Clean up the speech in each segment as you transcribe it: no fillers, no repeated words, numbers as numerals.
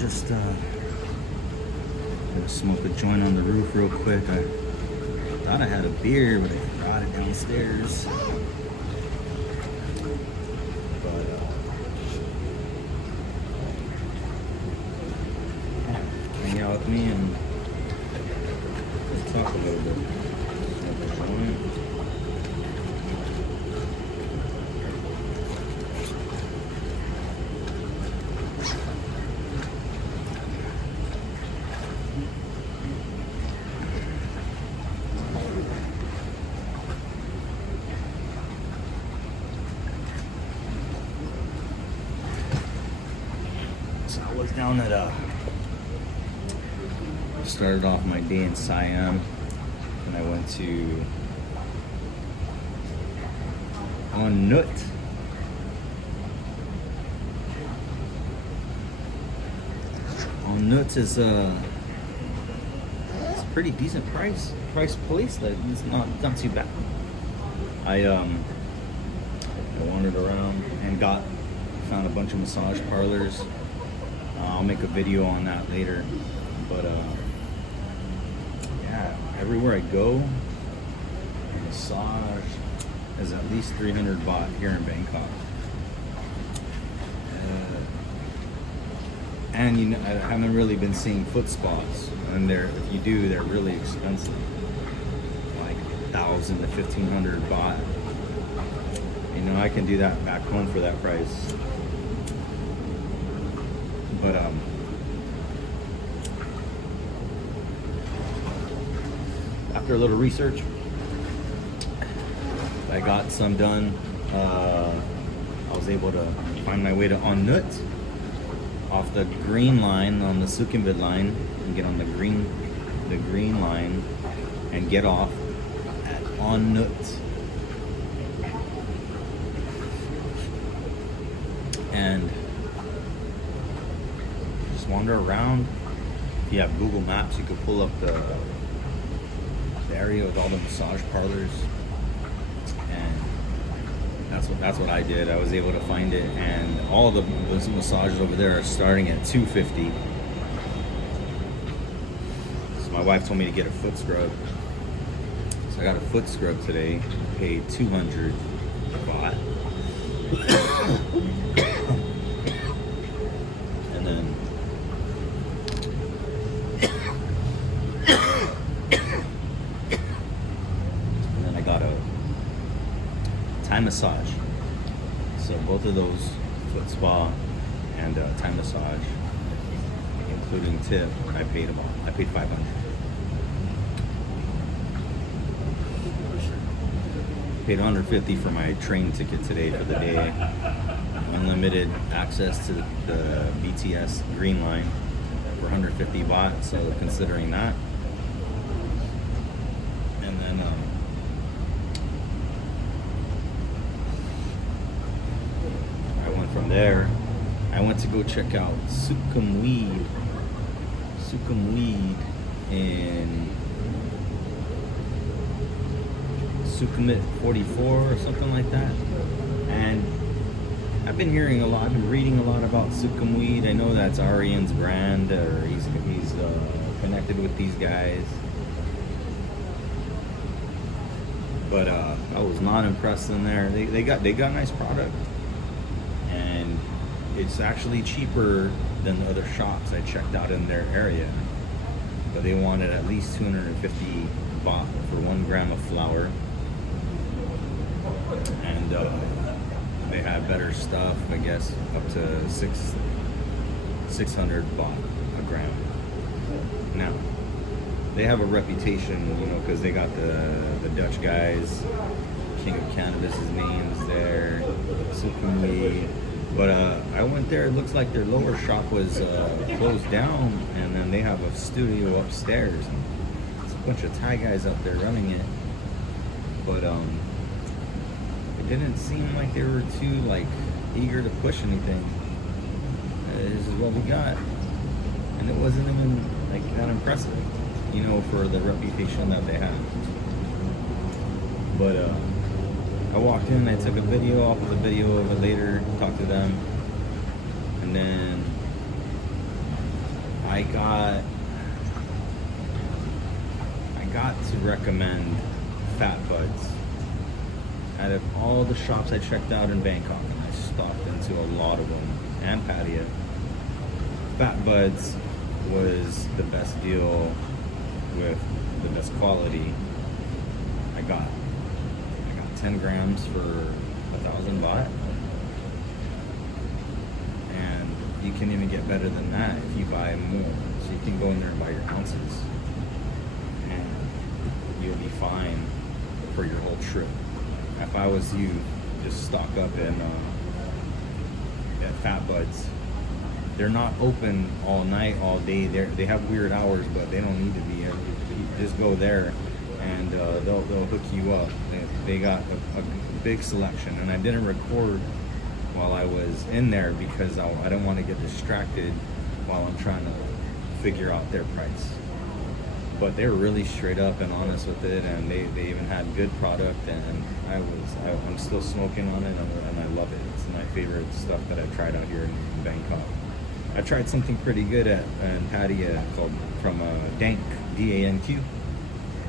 just gonna smoke a joint on the roof real quick. I thought I had a beer, but I brought it downstairs. But hang out with me and let's talk a little bit. Smoke a joint. So I was down at started off my day in Siam, and I went to On Nut. On Nut is it's a pretty decent price place. That it's not too bad. I wandered around and found a bunch of massage parlors. I'll make a video on that later, but yeah, everywhere I go, a massage is at least 300 baht here in Bangkok. And you know, I haven't really been seeing foot spas, and if you do, they're really expensive, like 1,000 to 1,500 baht. You know, I can do that back home for that price. But after a little research, I got some done. I was able to find my way to On Nut off the green line on the Sukhumvit line, and get on the green line and get off at On Nut. And wander around. If you have Google Maps, you could pull up the area with all the massage parlors, and that's what I did. I was able to find it, and all the massages over there are starting at $250. So my wife told me to get a foot scrub, so I got a foot scrub today. Paid 200 baht. And then I got a Thai massage. So both of those, foot spa and Thai massage, including tip, I paid 500. Paid 150 for my train ticket today for the day. Unlimited access to the BTS Green Line for 150 baht, so considering that. And then I went from there. I went to go check out Sukhumvit in Sukhumvit 44 or something like that. And I've been reading a lot about Sukhumvit. I know that's Aryan's brand, or he's connected with these guys. But I was not impressed in there. They got nice product, and it's actually cheaper than the other shops I checked out in their area. But they wanted at least 250 baht for 1 gram of flour, and they had better stuff, I guess, up to 600 baht a gram. Now, they have a reputation, you know, because they got the Dutch guys, King of Cannabis, his name's there, Sukhumvit. But I went there, it looks like their lower shop was closed down, and then they have a studio upstairs. And it's a bunch of Thai guys up there running it. But it didn't seem like they were too eager to push anything. This is what we got, and it wasn't even that impressive, you know, for the reputation that they have. But I walked in, I took a video off of it later, talked to them, and then I got to recommend Fat Buds. Out of all the shops I checked out in Bangkok, and I stopped into a lot of them, and Pattaya, Fat Buds was the best deal with the best quality. I got 10 grams for 1,000 baht, and you can even get better than that if you buy more. So you can go in there and buy your ounces, and you'll be fine for your whole trip. If I was you, just stock up at Fat Buds. They're not open all night, all day. They have weird hours, but they don't need to be. You just go there, and they'll hook you up. They got a big selection, and I didn't record while I was in there because I didn't want to get distracted while I'm trying to figure out their price. But they were really straight up and honest with it, and they even had good product, and I'm still smoking on it, and I love it. It's my favorite stuff that I've tried out here in Bangkok. I tried something pretty good in Pattaya called from Dank, D-A-N-Q,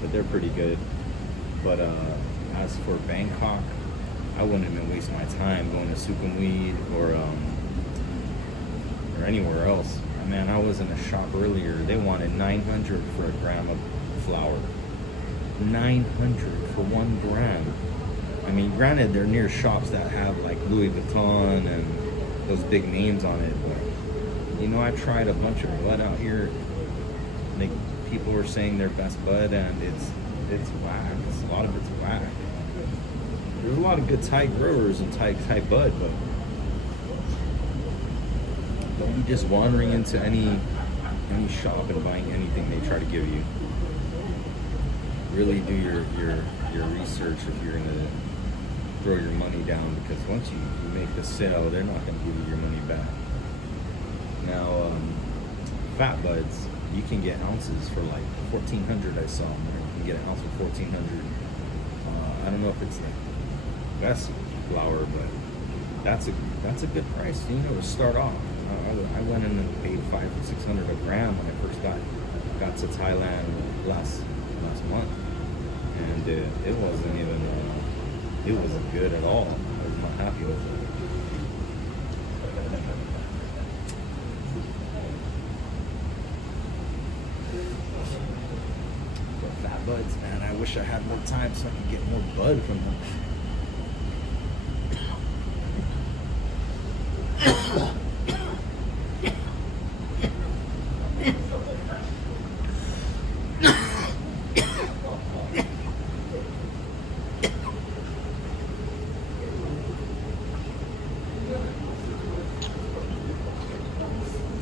but they're pretty good. But as for Bangkok, I wouldn't even waste my time going to Sukhumvit or anywhere else. Man, I was in a shop earlier. They wanted 900 for a gram of flour. 900 for 1 gram. I mean, granted, they're near shops that have like Louis Vuitton and those big names on it, but you know, I tried a bunch of bud out here. Like, people were saying their best bud, and it's whack. A lot of it's whack. There's a lot of good Thai growers and Thai bud, but don't be just wandering into any shop and buying anything they try to give you. Really do your research if you're gonna throw your money down, because once you make the sale, they're not gonna give you your money back. Now, Fat Buds, you can get ounces for like 1,400. I saw them there. You can get an ounce for 1,400. I don't know if it's the best flour, but that's a good price, you know, to start off. I went in and paid 500 or 600 a gram when I first got to Thailand last month, and it wasn't even it wasn't good at all. I was not happy with it. But Fat Buds, man, I wish I had more time so I could get more bud from them.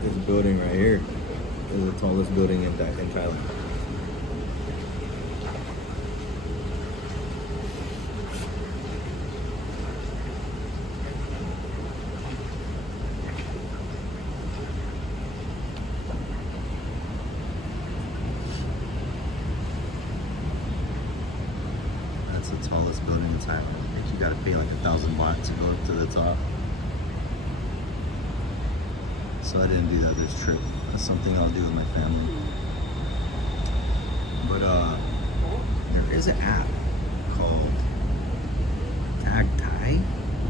This building right here is the tallest building in Thailand. That's the tallest building in Thailand. I think you gotta pay like 1,000 baht to go up to the top. So I didn't do that this trip. That's something I'll do with my family. But there is an app called Tag Thai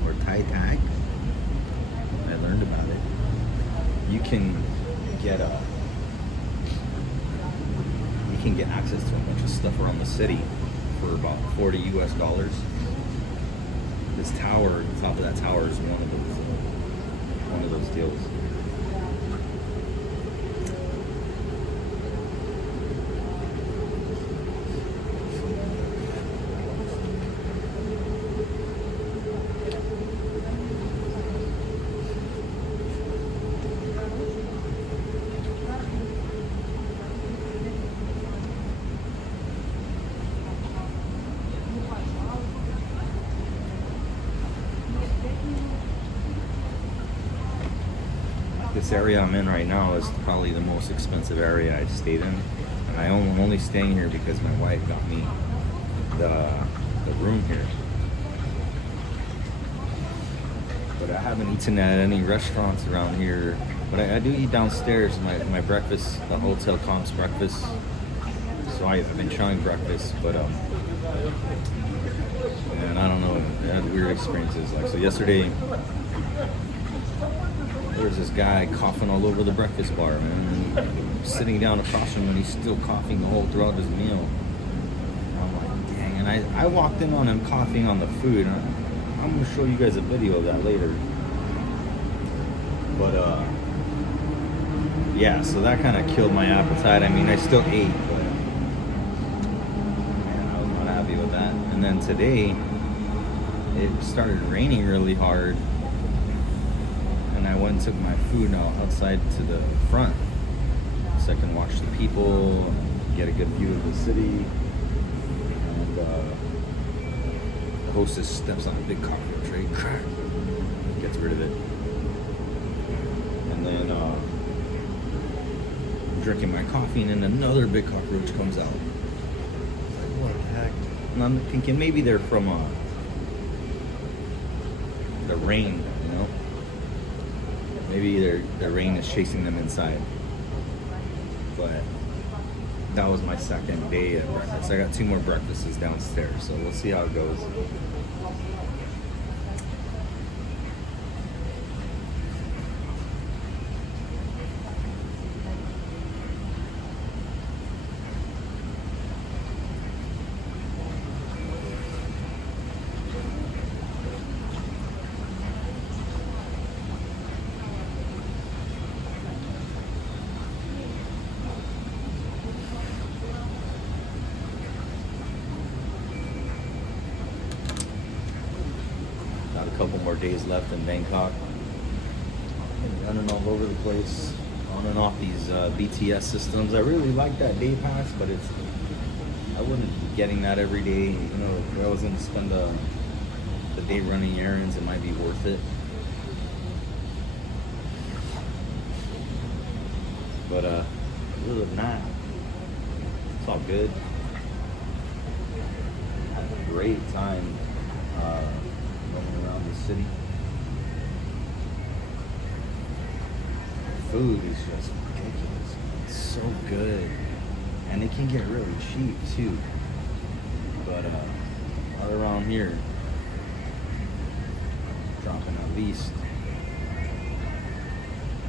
or Thai Tag. I learned about it. You can get access to a bunch of stuff around the city for about $40 US. This tower, the top of that tower is one of those deals. This area I'm in right now is probably the most expensive area I've stayed in. And I'm only staying here because my wife got me the room here. but I haven't eaten at any restaurants around here. But I do eat downstairs. My breakfast, the hotel comps breakfast. So I've been trying breakfast, but and I don't know. I had weird experiences. Like so, yesterday there was this guy coughing all over the breakfast bar, man. And sitting down across from him, and he's still coughing the whole throughout his meal. And I'm like, dang. And I walked in on him coughing on the food. I'm gonna show you guys a video of that later. But yeah, so that kind of killed my appetite. I mean, I still ate, but man, I was not happy with that. And then today, it started raining really hard, and I went and took my food outside to the front so I can watch the people, get a good view of the city. And the hostess steps on a big cockroach, right? Crack, gets rid of it. And then drinking my coffee, and then another big cockroach comes out. Like, what the heck? And I'm thinking maybe they're from the rain, you know? Maybe the rain is chasing them inside. But that was my second day at breakfast. I got 2 more breakfasts downstairs, so we'll see how it goes. Got a couple more days left in Bangkok. I'm running all over the place, on and off these BTS systems. I really like that day pass, but I wouldn't be getting that every day. You know, if I was going to spend the day running errands, it might be worth it. But other than that, it's all good. Had a great time running around the city. Food is just ridiculous. It's so good, and it can get really cheap too. But right around here, dropping at least.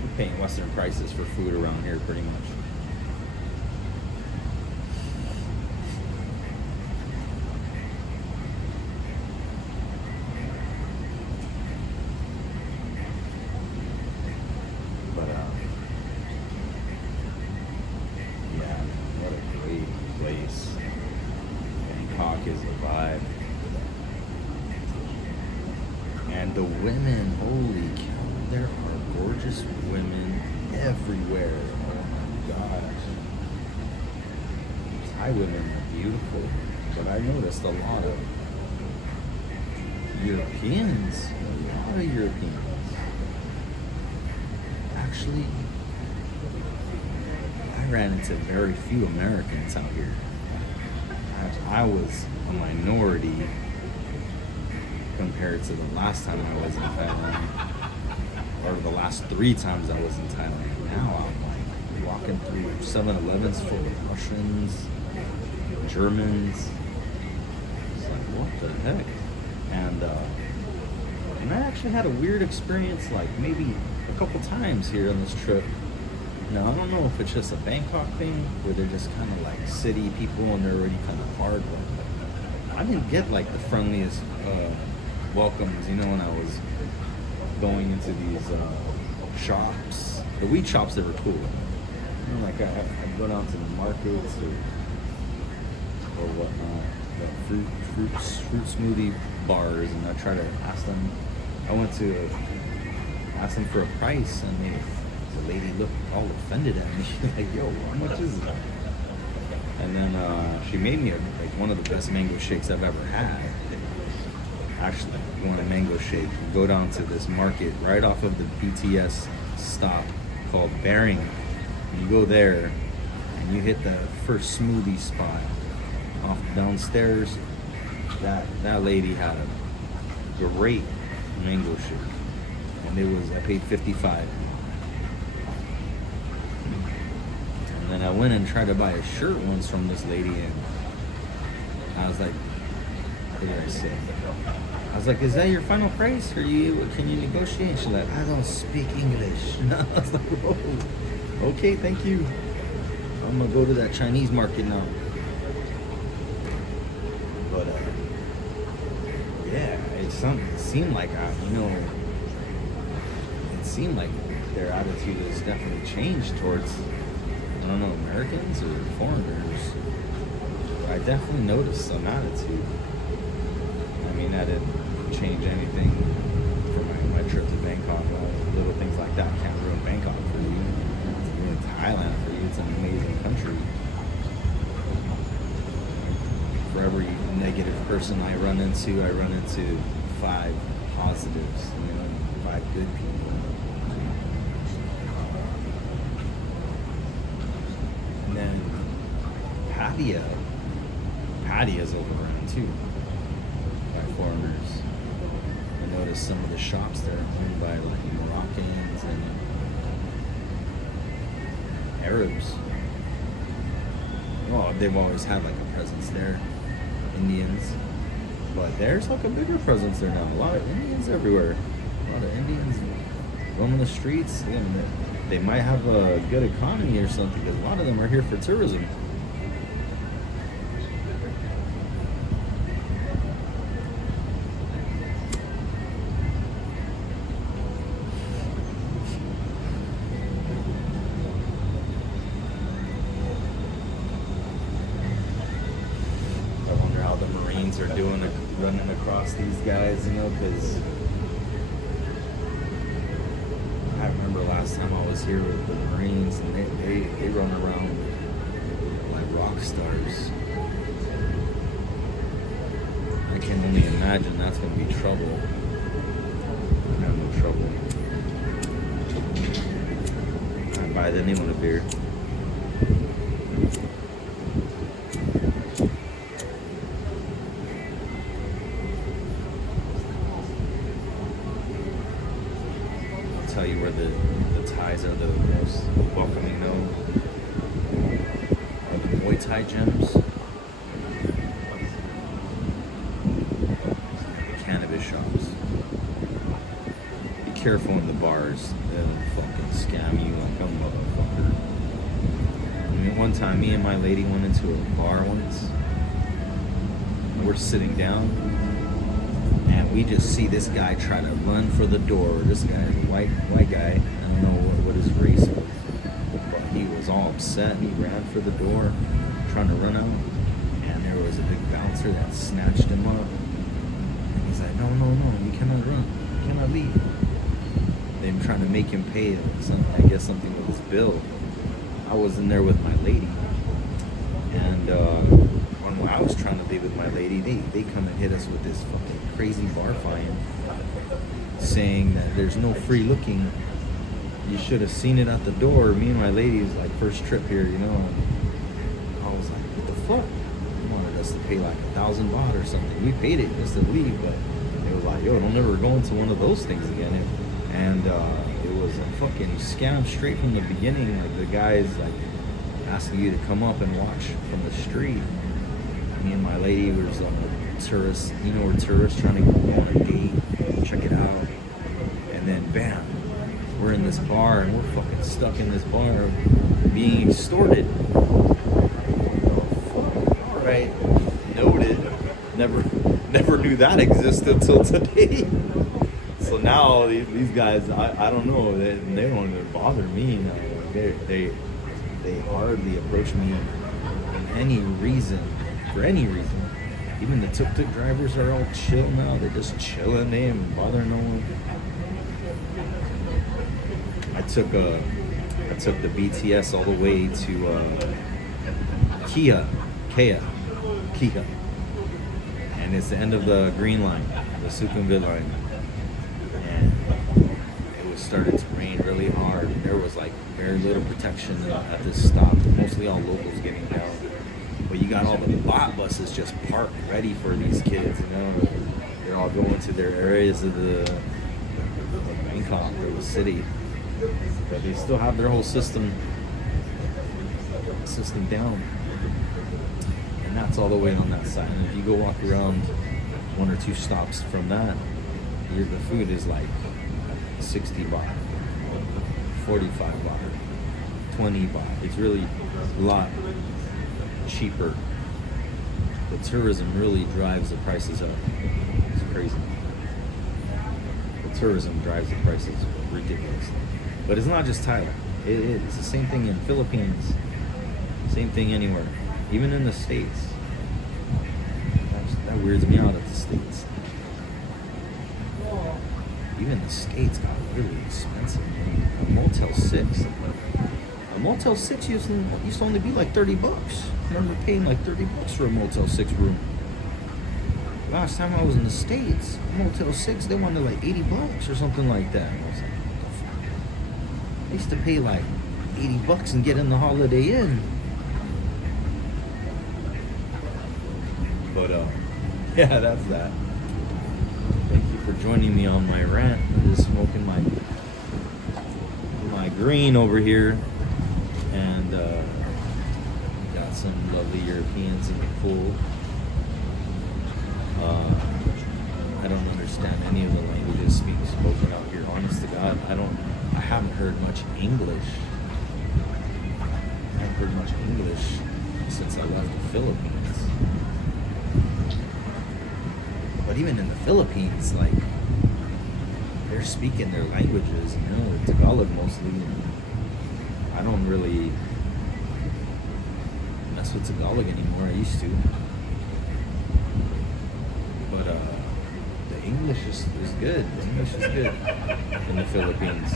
We're paying Western prices for food around here, pretty much. Yeah, what a great place. Bangkok is a vibe. And the women, holy cow, there are gorgeous women everywhere. Oh my gosh. Thai women are beautiful, but I noticed a lot of Europeans, Actually, I ran into very few Americans out here. I was a minority compared to the last time I was in Thailand, or the last 3 times I was in Thailand. Now I'm like walking through 7-Elevens full of Russians, Germans. It's like, what the heck? And I actually had a weird experience, like maybe a couple times here on this trip. Now I don't know if it's just a Bangkok thing, where they're just kind of like city people and they're already kind of hard. But I didn't get like the friendliest welcomes, you know, when I was going into these shops. The wheat shops, they were cool. You know, like I go down to the markets or whatnot, the fruit smoothie bars, and I try to ask them. I went to ask them for a price, and the lady looked all offended at me. Like, yo, how much is it? And then she made me one of the best mango shakes I've ever had. Actually, if you want a mango shake, go down to this market right off of the BTS stop called Baring. And you go there, and you hit the first smoothie spot off downstairs. That lady had a great mango shake. and I paid 55. And then I went and tried to buy a shirt once from this lady, and I was like, what did I say? I was like, is that your final price? Can you negotiate? She's like, I don't speak English. I was like, whoa, okay, thank you. I'm gonna go to that Chinese market now. But yeah, it seemed like it seemed like their attitude has definitely changed towards, I don't know, Americans or foreigners. I definitely noticed some attitude. I mean, that didn't change anything for my trip to Bangkok. Little things like that can't ruin Bangkok for you. It's ruin Thailand for you. It's an amazing country. For every negative person I run into 5 positives, 5 good people. And then Patia's overrun too by foreigners. I noticed some of the shops there are owned by like Moroccans and Arabs. Well, they've always had like a presence there, Indians, but there's like a bigger presence there now. A lot of Indians everywhere. A lot of Indians roaming the streets. They might have a good economy or something, because a lot of them are here for tourism. Are doing it, running across these guys, because I remember last time I was here with the Marines, and they run around like rock stars. I can only imagine that's going to be trouble. I have no trouble. I buy the name of a beer. Tell you where the Thais are the most welcoming though. Are the Muay Thai gyms, cannabis shops. Be careful in the bars; they'll fucking scam you like a motherfucker. I mean, one time, me and my lady went into a bar once. And we're sitting down. And we just see this guy try to run for the door. This guy is a white guy. I don't know what his race was. But he was all upset and he ran for the door, trying to run out. And there was a big bouncer that snatched him up. And he's like, no, you cannot run. You cannot leave. They were trying to make him pay something with his bill. I was in there with my lady. And when I was trying to be with my lady, they come and hit us with this fucking crazy bar fine, saying that there's no free looking. You should have seen it at the door. Me and my lady's like first trip here, And I was like, what the fuck? They wanted us to pay like 1,000 baht or something. We paid it just to leave, but it was like, yo, don't ever go into one of those things again. And it was a fucking scam straight from the beginning. Like the guys like asking you to come up and watch from the street. Me and my lady was tourists, we're tourists trying to go on a date, check it out, and then bam, we're in this bar and we're fucking stuck in this bar being extorted. All right, noted. Never knew that existed till today. So now these guys, I don't know, they don't even bother me now. They hardly approach me for any reason. Even the tuk-tuk drivers are all chill now. They're just chilling. They ain't bothering no one. I took the BTS all the way to Kia, and it's the end of the green line, the Sukhumvit line, and it was starting to rain really hard. There was like very little protection at this stop. Mostly all locals getting down. But you got all the bot buses just parked ready for these kids, They're all going to their areas of the Bangkok or the city, but they still have their whole system down, and that's all the way on that side. And if you go walk around 1 or 2 stops from that, the food is like 60 baht, 45 baht, 20 baht. It's really a lot cheaper. The tourism really drives the prices up. It's crazy. The tourism drives the prices ridiculously. But it's not just Thailand. It's the same thing in Philippines. Same thing anywhere. Even in the States. That weirds me out at the States. Even the States got really expensive. A Motel 6. A Motel 6 used to only be like 30 bucks. I remember paying like 30 bucks for a Motel 6 room. Last time I was in the States, Motel 6, they wanted like 80 bucks or something like that. I was like, what the fuck? I used to pay like 80 bucks and get in the Holiday Inn. But, yeah, that's that. Thank you for joining me on my rant. I'm just smoking my green over here. And, got some lovely Europeans in the pool. I don't understand any of the languages spoken out here. Honest to God, I haven't heard much English. I haven't heard much English since I left the Philippines. But even in the Philippines, like, they're speaking their languages, Tagalog mostly. I don't really mess with Tagalog anymore. I used to. But the English is good. The English is good in the Philippines.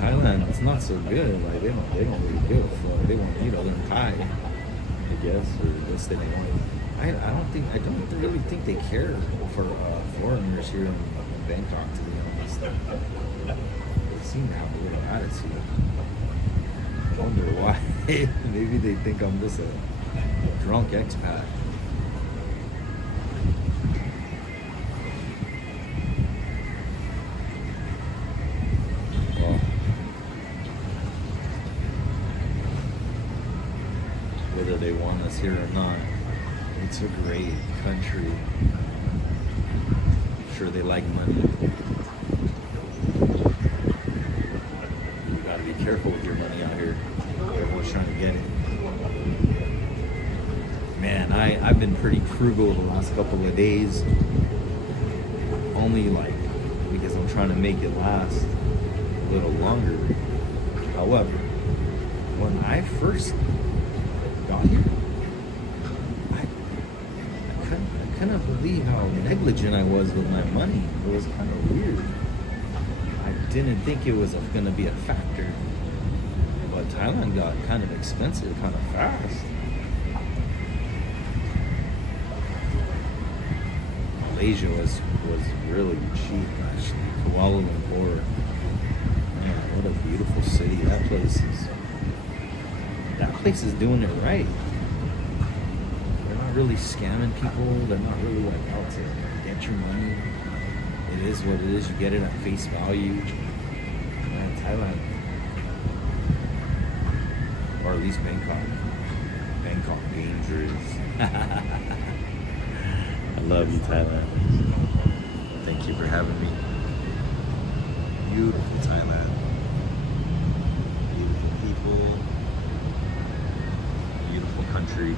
Thailand, it's not so good. Like they don't really give a fuck. They want to learn Thai, I guess, or this they want. I don't really think they care for foreigners here in Bangkok, to be honest. They seem to have a little attitude. I wonder why. Maybe they think I'm just a drunk expat. Well, whether they want us here or not, it's a great country. I'm sure they like money. You gotta be careful with your money out here. Everyone's trying to get it. Man, I've been pretty frugal the last couple of days. Only like because I'm trying to make it last a little longer. However, when I first got here, I couldn't believe how negligent I was with my money. It was kind of weird. I didn't think it was going to be a factor. But Thailand got kind of expensive, kind of fast. Malaysia was really cheap, actually. Kuala Lumpur. Man, what a beautiful city. That place is doing it right. They're not really scamming people. They're not really like out to get your money. It is what it is. You get it at face value. Man, Thailand. Or at least Bangkok. Bangkok dangerous. I love you, Thailand. Thank you for having me. Beautiful Thailand. Beautiful people. Beautiful country.